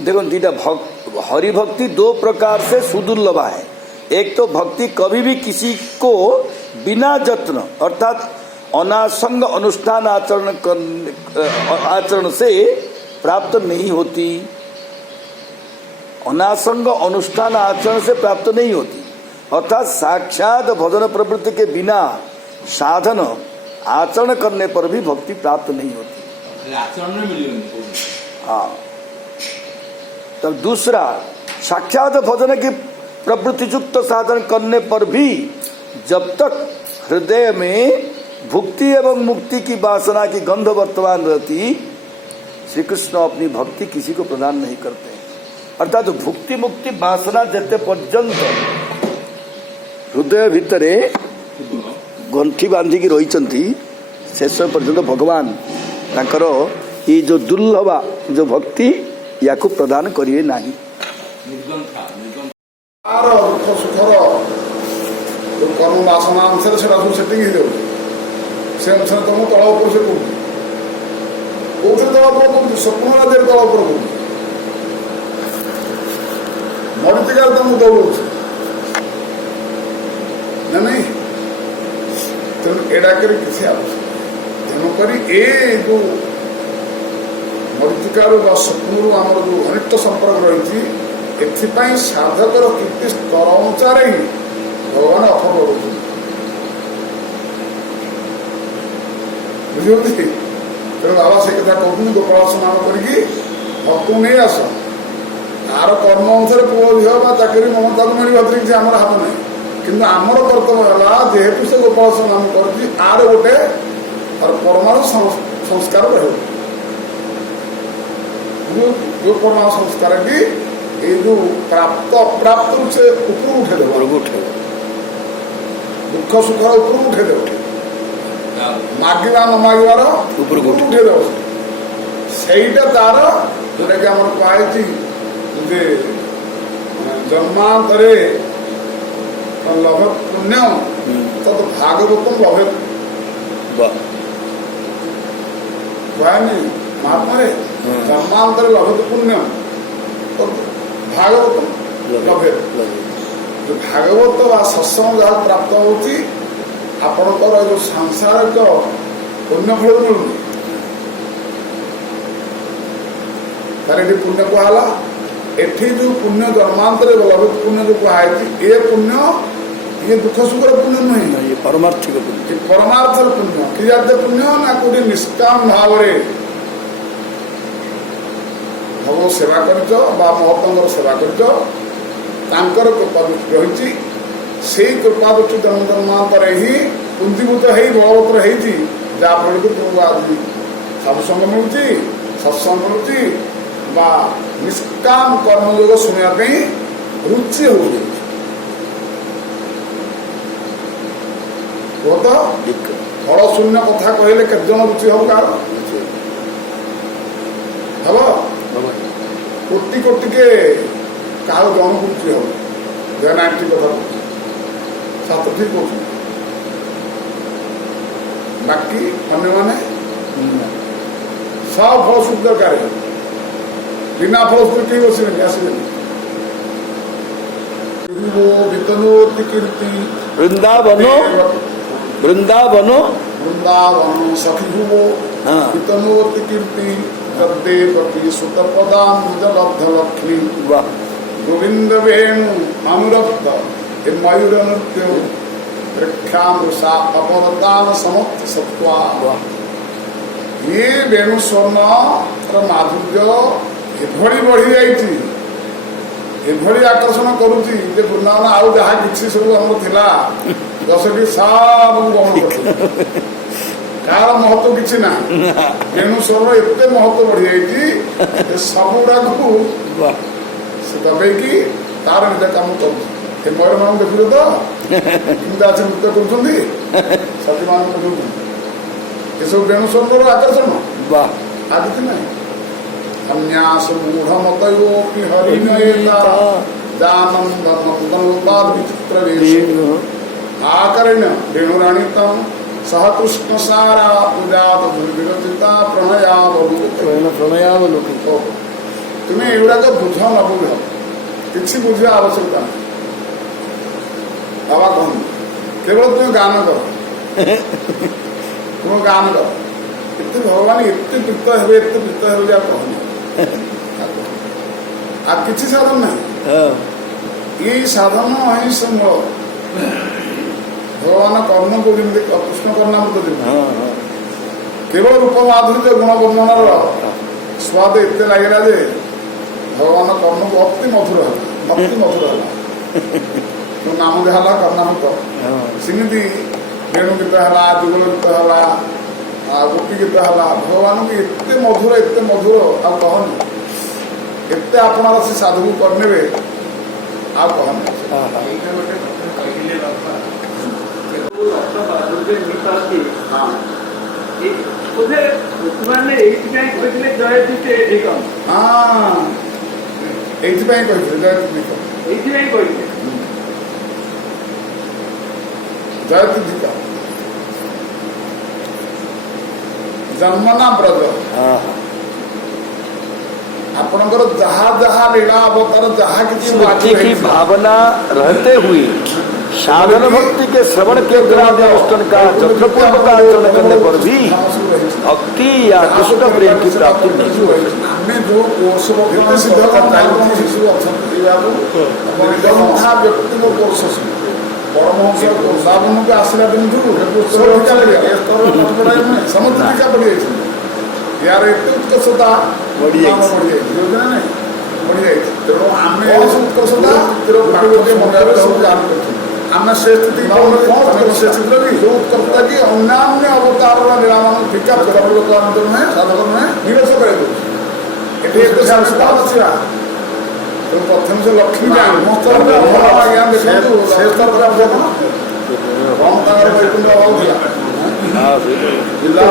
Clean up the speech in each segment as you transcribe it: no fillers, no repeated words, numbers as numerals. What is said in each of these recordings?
देखो दीदा हरि भक्ति दो प्रकार से सुदुर्लभ है। एक तो भक्ति कभी भी किसी को बिना जत्न अर्थात अनासंग अनुष्ठान आचरण से प्राप्त नहीं होती, अनासंग अनुष्ठान आचरण से प्राप्त नहीं होती, अर्थात साक्षात भजन प्रवृत्ति के बिना साधन आचरण करने पर भी भक्ति प्राप्त नहीं होती। आचरण में मिली। हाँ, तब दूसरा साक्षात भजन की प्रवृत्ति युक्त साधन करने पर भी जब तक हृदय में भुक्ति एवं मुक्ति की वासना की गंध वर्तमान रहती, श्री कृष्ण अपनी भक्ति किसी को प्रदान नहीं करते। अर्थात तो भुक्ति मुक्ति वासना जेते पर्यंत हृदय भितरे गंठी बांधिकी रही शेष पर्यंत भगवान तांकर ये जो दुर्लभा जो भक्ति या प्रदान करिए नहीं। कर्म वासना अनुसार से सेटिंग से अनुसार तुम तल उपर से कौन तल उपर स्वप्न राज्य तल उपर मरीचिकार तुम दौड़ ना नहीं तेणु एडा कर किसी तेणुक जो मरीचिकार स्वप्न आम जो घनिष्ठ संपर्क रही एथिपाई साधकर कीर्ति स्तर अनुसार ही भगवान अफल करुँच बुझे तेणु बाबा से कथा कहते गोपाल स्नान करके भक्त नहीं आस तार कर्म अनुसार पुओ झील चाकरी ममता को मिल किसी आम हाथ ना कि आमर कर्तव्य है जेहेतु से गोपाल स्नान कर आर गोटे परमाणु संस्कार रह जो परमाणु संस्कार की ये जो प्राप्त अप्राप्त रूप से ऊपर उठे दुख सुख ऊपर उठे मागिबा न मागिबार ऊपर उठे सहीटा तार जोटा कि आम कहुई जन्मांतरे लभ पुण्य तद भागवतम लभे महात्मा जन्मांतरे लभे पुण्य भागवत लभे जो भागवत व सत्संग जहाँ प्राप्त होती आपणकर जो सांसारिक पुण्यफल मिलूँ तार ये पुण्य कहला एठी जो पुण्य जन्मांतर लभित पुण्य जो कहुई ये पुण्य ये दुख सुखर पुण्य नुहे ये परमार्थिक पुण्य परमार्थर पुण्य कि जाते पुण्य ना कोई निष्काम भाव भगवत सेवा कर महत्तर सेवा कर कृपा दृष्टि रही से कृपा दृष्टि जन्म जन्मांतर ही पुंजीभूत हो बलवतर होती जहाँफल कि तुमको आज सत्संग मिलूँ सत्संग मिलूँ निष्काम कर्मयोग शुणापी रुचि हो तो फल शून्य कथा कहले केतजन रुचि हम कार हम कोटि कोटि के क्या जन को रुचि हम जनाटी कथा सत ठीक हो बाकी अन्य माने सब फल शुद्ध दरकार बिना फल शुद्ध कहीं बसबे आसबे कीर्ति वृंदावनो वृंदावनो वृंदावन सखी भुवो वितनोति कीर्ति तद्देवकी सुतपदाम्बुजलब्ध लक्ष्मी गोविंद वेणु अनुरक्त मयूर नृत्य प्रेक्षामृषा अपरदान समर्थ सत्वा ये वेणु स्वर्ण माधुर्य एभली बढ़ी जाइए एभली आकर्षण करुच्ची वृंदावन आउ जहाँ कि सब आम थिला 10टी सब गमन कर कार महत्व किसी ना वेणु स्वर एत महत्व बढ़ी जाइए सबुड़ा से दबेकी तार निजा कम कर मयूर मान देखुए तो कि नृत्य कर सब वेणु स्वर आकर्षण आदि ना अन्यास मूढ़ मतयोपि हरिणयेता जानंदनंदनोपाद विचित्र आकरेण वेणुराणितम सह कृष्ण सारा उदात दुर्विरचिता प्रणयावलोकित तुम्हें एगुड़ाक बुझ न बुझ किसी बुझा आवश्यकता नहीं बाबा कहूँ केवल तुम्हें गान कर तुम गान कर एत भगवान एत प्रीत हे एत प्रीत हे कहना आ किसी साधन नहीं ये साधन ही मूल भगवान कर्म को जमी कृष्ण करना मत केवल रूप माधुर्य गुण वर्णनार स्वाद एत लगे जे भगवान कर्म को अति मधुर है तो नाम दिहला कर्णामृत सेमती वेणु गीत है जुगल गीत है गोपी गीत है भगवान को एत मधुर आ कहनी एत आपणार से साधु को करने आ कहनी जयती जन्मना ब्रज आपणकर जहाँ जहाँ लीला अवतार जहाँ स्मृति की भावना रहते हुए साधन भक्ति के श्रवण के ग्राम अनुष्ठान का जथपूर्वक का आचरण करने पर भी भक्ति या कृष्ण प्रेम की प्राप्ति नहीं होती। जो कोर्स शिशु अच्छा व्यक्ति कोर्स परमहंस वृंदावन के आसला दिन समुद्र टीका बढ़ी जाए यार एत उत्कर्षता बढ़ी जाए तेणु आम उत्कर्षता सब जान आम से स्थिति से स्थिति भी जो उत्कर्षता की अन्य अवतार लीला मान टीका नुहे साधक नुहे निरस कर तो प्रथम से लक्ष्मी ज्ञान देखो से स्तर पर वैकुंठ अभाव जिला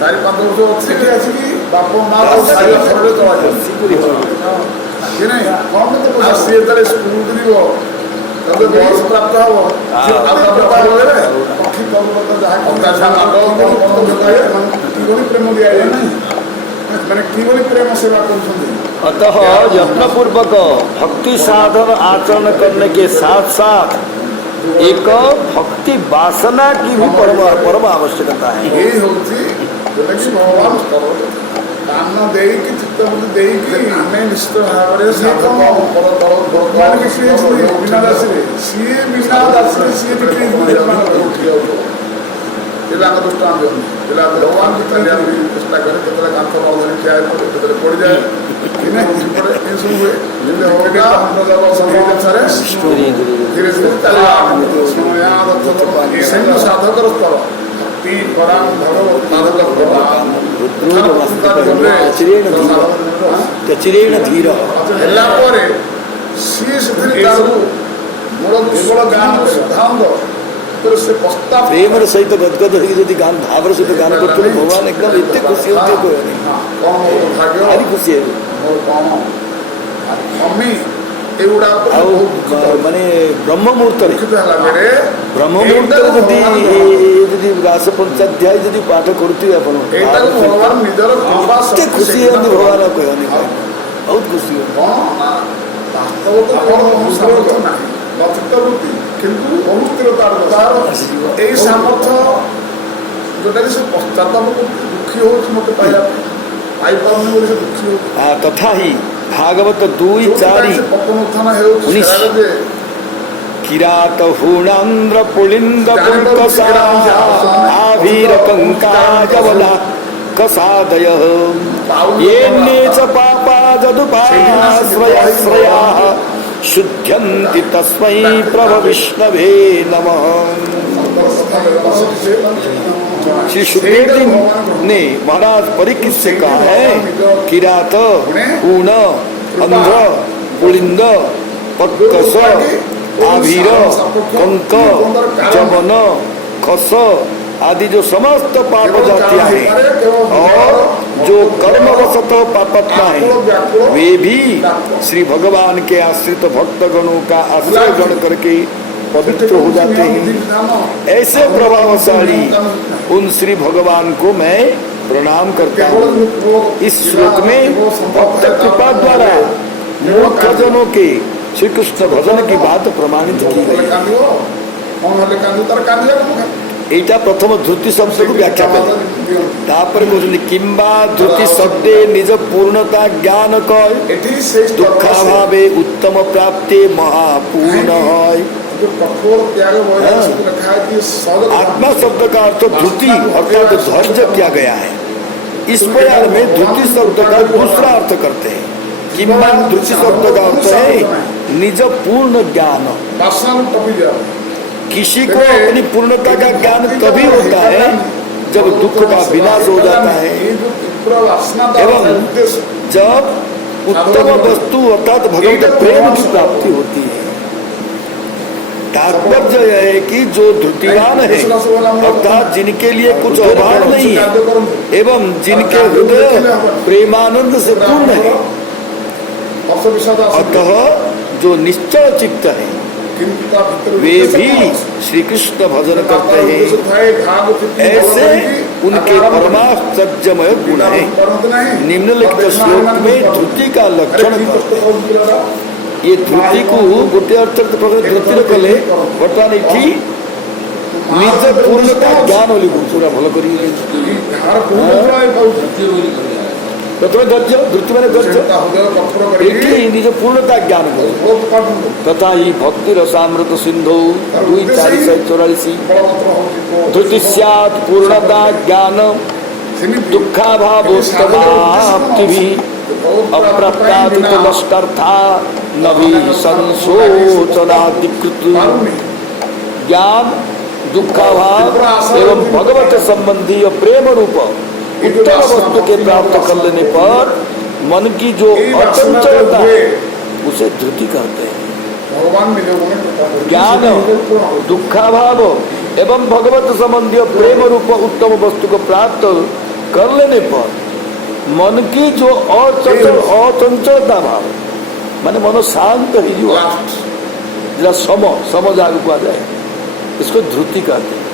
चारि पांच वर्ष अच्छी आसिकी बाप माँ चला सी स्कूल जीव तब बयस प्राप्त हम कि प्रेम दिया मैंने कि प्रेम सेवा कर अतः यत्न पूर्वक भक्ति साधन आचरण करने के साथ साथ एक भक्ति वासना की भी परम आवश्यकता है। यही होती भगवान कामना देकी चित्तवृत्ति देकी आमे निश्चित भाव में साधक बिना दासी सीए बिना दासी सीए पिलांग दृष्टांत भगवान की कल्याण चेष्टा करें केतला कांथ बाउल चाय केतला पड़ जाए कि नहीं पर ये सब हुए जिले होगा हम जब संभव सारे धीरे धीरे चला समयाद अर्थात संग साधक स्तर ती पराम भगवत साधक कचरेण धीर एला परे सी सेथि तारु मूल केवल ज्ञान सिद्धांत प्रेम सहित गदगद होगी गान भाव सहित गान करते भगवान एकदम इतने खुशी होती है भारी खुशी है माने ब्रह्म मुहूर्त जदि रास पंचाध्याय जदि पाठ करती अपन खुशी है भगवान कहनी बहुत खुशी चित्तवृत्ति किंतु अनुस्थिरतार यही सामर्थ्य जोटा कि पश्चाताप दुखी हो मत पाई दुखी हो तथा ही भागवत 2:4 किरात हूणांद्र पुलिंद आभीर पंकाजवला कसादय ये च पापा जदुपाश्रया शुद्ध्यन्ति तस्मै प्रभ विष्णवे नमः। श्री सुखदेव जी ने महाराज परीक्षित से कहा है किरात ऊण अंध्र पुलिंद पक्कस आभीर कंक जवन खस आदि जो समस्त पाप जातियां हैं और जो कर्मवशत पापात्मा है वे भी श्री भगवान के आश्रित भक्त गणों का आश्रय गण करके पवित्र हो जाते हैं। ऐसे प्रभावशाली उन श्री भगवान को मैं प्रणाम करता केवल हूँ। इस श्लोक में भक्त कृपा द्वारा मूर्ख जनों के श्री कृष्ण भजन की बात प्रमाणित की गई है। एटा प्रथम धृति शब्द को व्याख्या करें तापर कहते किंबा धृति शब्दे निज पूर्णता ज्ञान कय दुखाभावे उत्तम प्राप्ति महापूर्ण है। आत्मा शब्द का अर्थ धृति अर्थात धैर्य किया गया है। इस बयान में धृति शब्द का दूसरा अर्थ करते हैं। किंबा धृति शब्द का अर्थ है निज पूर्ण ज्ञान। किसी को अपनी पूर्णता का ज्ञान तभी होता है जब दुख का विनाश हो जाता है एवं जब उत्तम वस्तु अर्थात भगवत प्रेम की प्राप्ति होती है। तात्पर्य यह है कि जो धृतिवान है अर्थात जिनके लिए कुछ अभाव नहीं है एवं जिनके हृदय प्रेमानंद से पूर्ण है, अतः जो निश्चल चित्त है वे भी श्री कृष्ण भजन करते हैं। ऐसे उनके परमाश्चर्यमय गुण है। निम्नलिखित श्लोक में धृति का लक्षण करते हैं। ये धृति को गोटे अर्थ धृति कले बर्तमान ये निज पूर्णता ज्ञान बोली पूरा भल कर प्रथम धैर्य धृति मैंने धैर्य निज पूर्णता ज्ञान तथा ही भक्ति रसामृत सिंधु 2:444 धृति स्यात् पूर्णता ज्ञान दुखाभावोत्तमाप्ति भी अप्राप्तादित नष्टर्था नभी संशोचनाधिकृत। ज्ञान दुखाभाव एवं भगवत संबंधी प्रेम रूप उत्तम वस्तु के प्राप्त कर लेने पर मन की जो अचंचलता है उसे धृति कहते हैं। ज्ञान दुखाभाव एवं भगवत संबंधी प्रेम रूप उत्तम वस्तु को प्राप्त कर लेने पर मन की जो अचंचलता भाव माने मन शांत ही सम जाग को आ जाए इसको धृति कहते हैं।